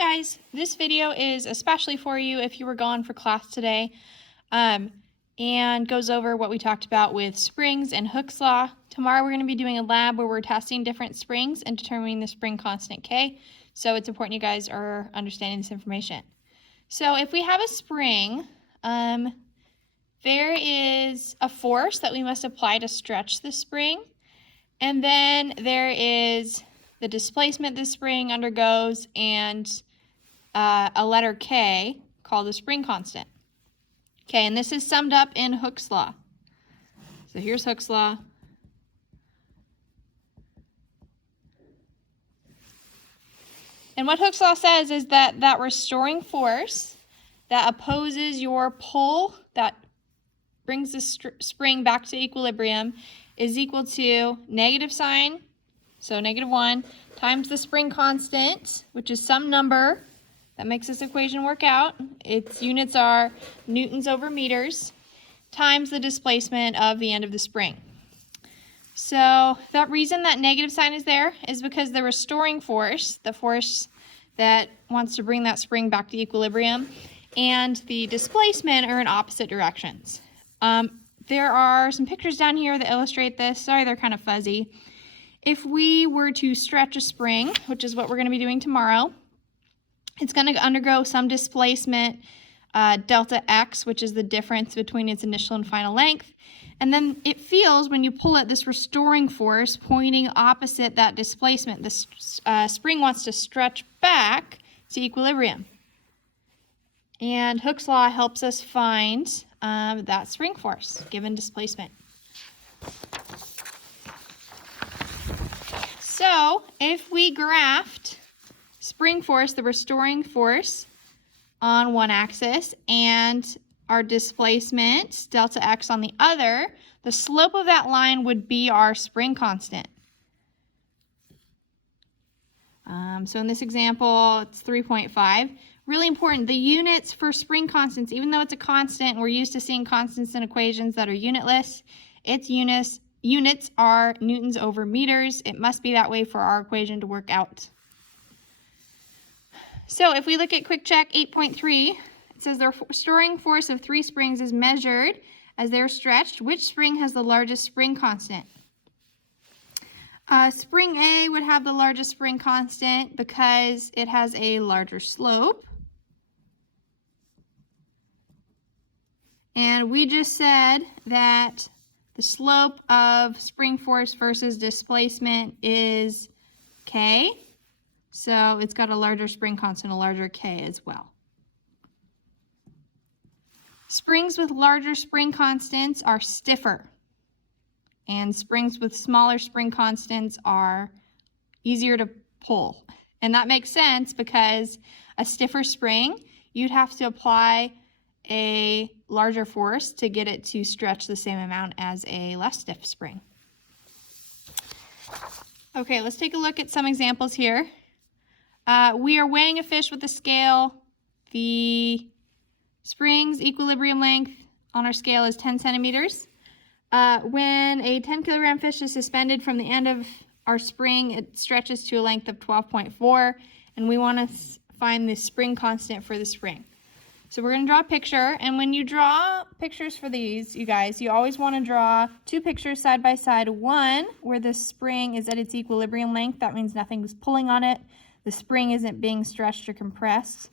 guys, this video is especially for you if you were gone for class today, and goes over what we talked about with springs and Hooke's law. Tomorrow we're going to be doing a lab where we're testing different springs and determining the spring constant K, so it's important you guys are understanding this information. So if we have a spring, there is a force that we must apply to stretch the spring, and then there is the displacement the spring undergoes, and a letter K called the spring constant. Okay, and this is summed up in Hooke's law. So here's Hooke's law. And what Hooke's law says is that restoring force that opposes your pull, that brings the spring back to equilibrium, is equal to negative sign, so -1, times the spring constant, which is some number that makes this equation work out. Its units are newtons over meters, times the displacement of the end of the spring. So that reason that negative sign is there is because the restoring force, the force that wants to bring that spring back to equilibrium, and the displacement are in opposite directions. There are some pictures down here that illustrate this. Sorry, they're kind of fuzzy. If we were to stretch a spring, which is what we're going to be doing tomorrow, it's going to undergo some displacement, delta x, which is the difference between its initial and final length. And then it feels, when you pull it, this restoring force pointing opposite that displacement. The spring wants to stretch back to equilibrium. And Hooke's law helps us find that spring force given displacement. So if we graphed spring force, the restoring force, on one axis and our displacement, delta x, on the other, the slope of that line would be our spring constant. So in this example, it's 3.5. Really important, the units for spring constants, even though it's a constant, we're used to seeing constants in equations that are unitless, its units are newtons over meters. It must be that way for our equation to work out. So if we look at quick check 8.3, it says the restoring force of 3 springs is measured as they're stretched. Which spring has the largest spring constant? Spring A would have the largest spring constant because it has a larger slope. And we just said that the slope of spring force versus displacement is K. So it's got a larger spring constant, a larger K as well. Springs with larger spring constants are stiffer, and springs with smaller spring constants are easier to pull. And that makes sense because a stiffer spring, you'd have to apply a larger force to get it to stretch the same amount as a less stiff spring. Okay, let's take a look at some examples here. We are weighing a fish with a scale. The spring's equilibrium length on our scale is 10 centimeters. When a 10 kilogram fish is suspended from the end of our spring, it stretches to a length of 12.4, and we want to find the spring constant for the spring. So we're going to draw a picture, and when you draw pictures for these, you guys, you always want to draw 2 pictures side by side. One where the spring is at its equilibrium length, that means nothing's pulling on it. The spring isn't being stretched or compressed.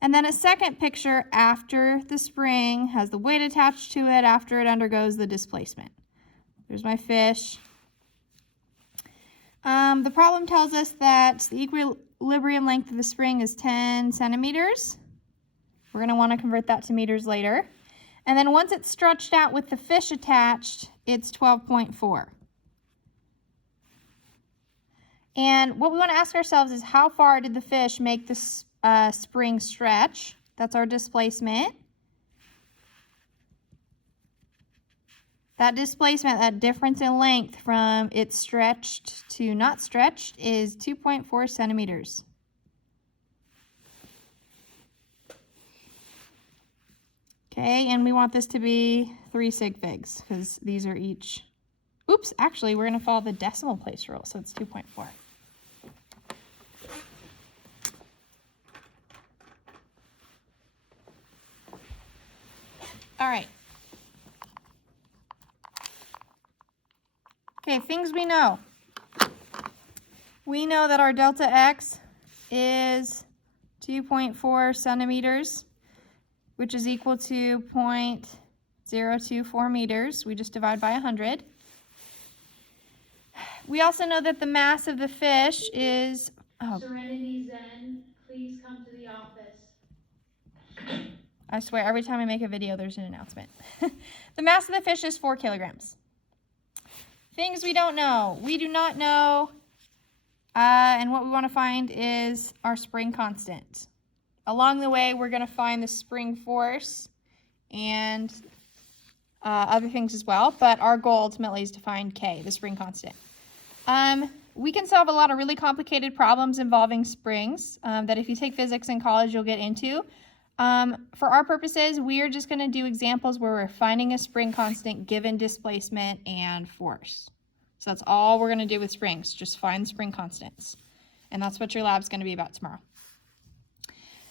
And then a second picture after the spring has the weight attached to it after it undergoes the displacement. There's my fish. The problem tells us that the equilibrium length of the spring is 10 centimeters. We're going to want to convert that to meters later. And then once it's stretched out with the fish attached, it's 12.4. And what we want to ask ourselves is, how far did the fish make this spring stretch? That's our displacement. That displacement, that difference in length from it stretched to not stretched, is 2.4 centimeters. Okay, and we want this to be 3 sig figs because these are each, oops, actually we're going to follow the decimal place rule, so it's 2.4. All right. Okay, things we know. We know that our delta x is 2.4 centimeters, which is equal to 0.024 meters. We just divide by 100. We also know that the mass of the fish is... Serenity Zen, please come to the office. I swear, every time I make a video, there's an announcement. The mass of the fish is 4 kilograms. Things we don't know. We do not know, and what we want to find is our spring constant. Along the way, we're going to find the spring force and other things as well, but our goal ultimately is to find K, the spring constant. We can solve a lot of really complicated problems involving springs that if you take physics in college, you'll get into. For our purposes, we are just going to do examples where we're finding a spring constant given displacement and force. So that's all we're going to do with springs, just find spring constants. And that's what your lab's going to be about tomorrow.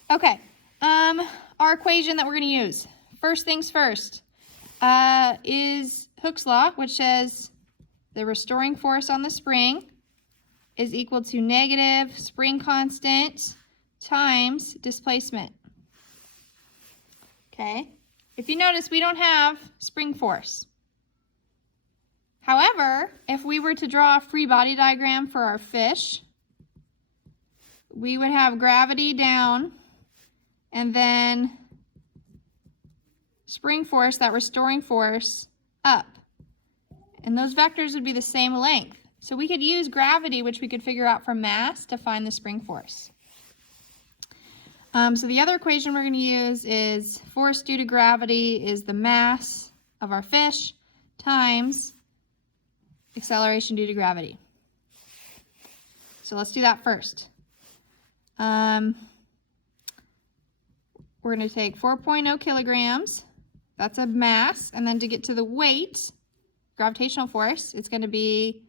Okay, our equation that we're going to use. First things first is Hooke's law, which says the restoring force on the spring is equal to negative spring constant times displacement. Okay, if you notice, we don't have spring force. However, if we were to draw a free body diagram for our fish, we would have gravity down and then spring force, that restoring force, up. And those vectors would be the same length. So we could use gravity, which we could figure out from mass, to find the spring force. So the other equation we're going to use is force due to gravity is the mass of our fish times acceleration due to gravity. So let's do that first. We're going to take 4.0 kilograms. That's a mass. And then to get to the weight, gravitational force, it's going to be,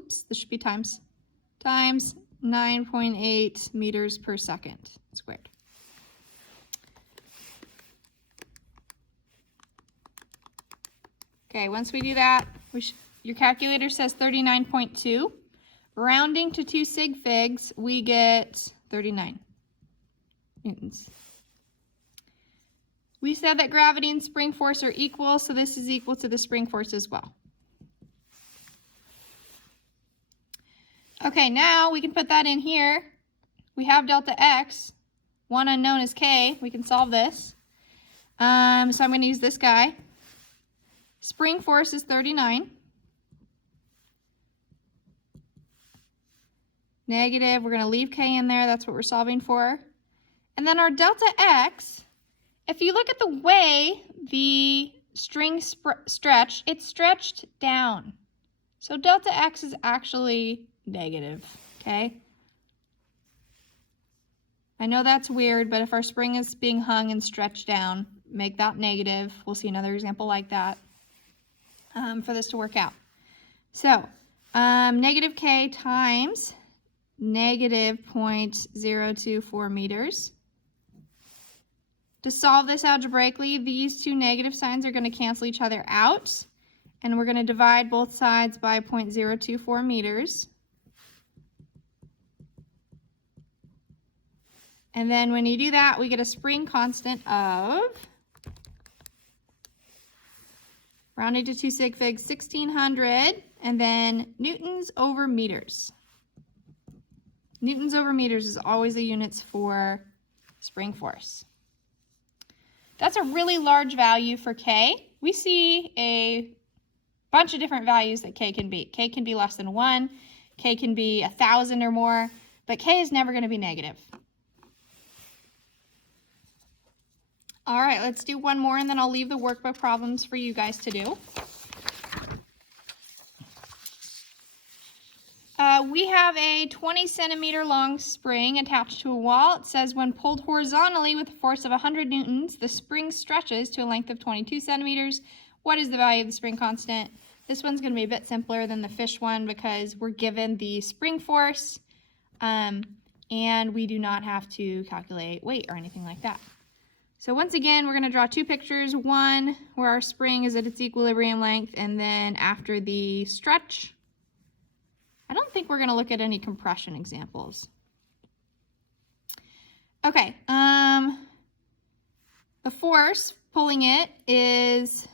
this should be times 9.8 meters per second squared. Okay, once we do that, your calculator says 39.2. Rounding to 2 sig figs, we get 39 newtons. We said that gravity and spring force are equal, so this is equal to the spring force as well. Okay, now we can put that in here. We have delta x. One unknown is k. We can solve this. So I'm going to use this guy. Spring force is 39. Negative, we're going to leave k in there. That's what we're solving for. And then our delta x, if you look at the way the string stretched, it's stretched down. So delta x is actually negative, okay? I know that's weird, but if our spring is being hung and stretched down, make that negative. We'll see another example like that for this to work out. So negative k times negative 0.024 meters. To solve this algebraically, these two negative signs are going to cancel each other out, and we're going to divide both sides by 0.024 meters. And then when you do that, we get a spring constant of, rounded to 2 sig figs, 1600, and then newtons over meters. Newtons over meters is always the units for spring force. That's a really large value for K. We see a bunch of different values that K can be. K can be less than 1, K can be 1,000 or more, but K is never going to be negative. All right, let's do one more and then I'll leave the workbook problems for you guys to do. We have a 20 centimeter long spring attached to a wall. It says when pulled horizontally with a force of 100 newtons, the spring stretches to a length of 22 centimeters. What is the value of the spring constant? This one's going to be a bit simpler than the fish one because we're given the spring force and we do not have to calculate weight or anything like that. So once again, we're going to draw two pictures. One where our spring is at its equilibrium length, and then after the stretch. I don't think we're going to look at any compression examples. Okay, the force pulling it is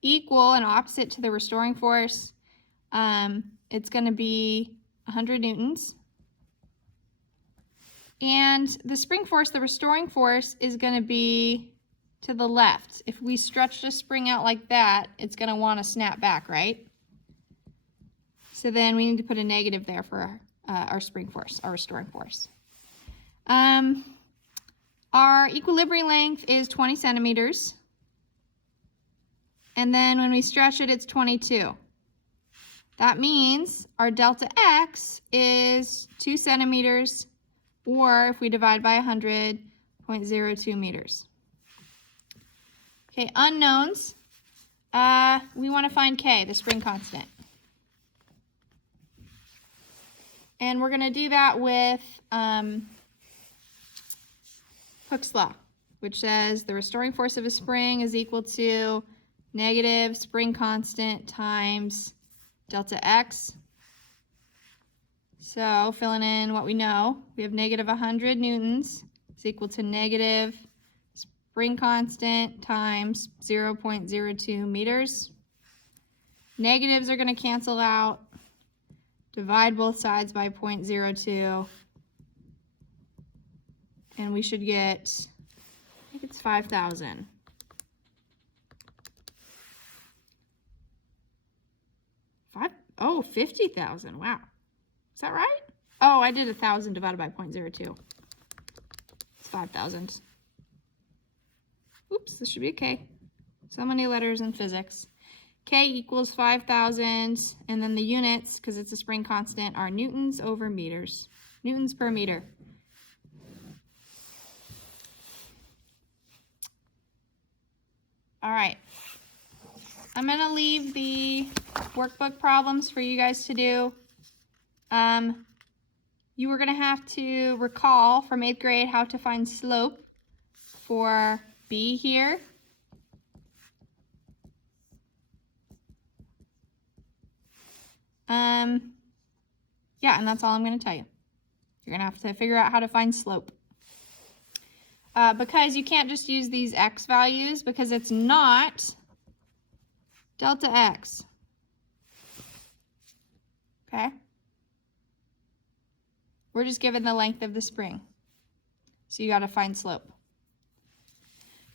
equal and opposite to the restoring force. It's going to be 100 newtons. And the spring force, the restoring force, is going to be to the left. If we stretch the spring out like that, it's going to want to snap back, right? So then we need to put a negative there for our spring force, our restoring force. Our equilibrium length is 20 centimeters. And then when we stretch it, it's 22. That means our delta X is 2 centimeters, or if we divide by 100, 0.02 meters. Okay, unknowns. We want to find K, the spring constant. And we're going to do that with Hooke's law, which says the restoring force of a spring is equal to negative spring constant times delta X. So filling in what we know, we have negative 100 newtons is equal to negative spring constant times 0.02 meters. Negatives are going to cancel out. Divide both sides by 0.02. And we should get, I think it's 5,000. Oh, 50,000. Wow. Is that right? Oh, I did 1,000 divided by 0.02. It's 5,000. Oops, this should be a K. So many letters in physics. K equals 5,000, and then the units, because it's a spring constant, are newtons over meters. Newtons per meter. All right. I'm going to leave the workbook problems for you guys to do. You were going to have to recall from 8th grade how to find slope for B here. Yeah, and that's all I'm going to tell you. You're going to have to figure out how to find slope. Because you can't just use these X values because it's not delta X. Okay? We're just given the length of the spring. So you got to find slope.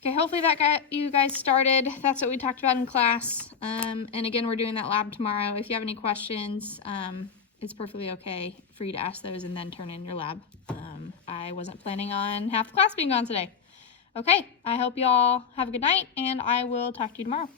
Okay, hopefully that got you guys started. That's what we talked about in class. And again, we're doing that lab tomorrow. If you have any questions, it's perfectly okay for you to ask those and then turn in your lab. I wasn't planning on half the class being gone today. Okay, I hope you all have a good night, and I will talk to you tomorrow.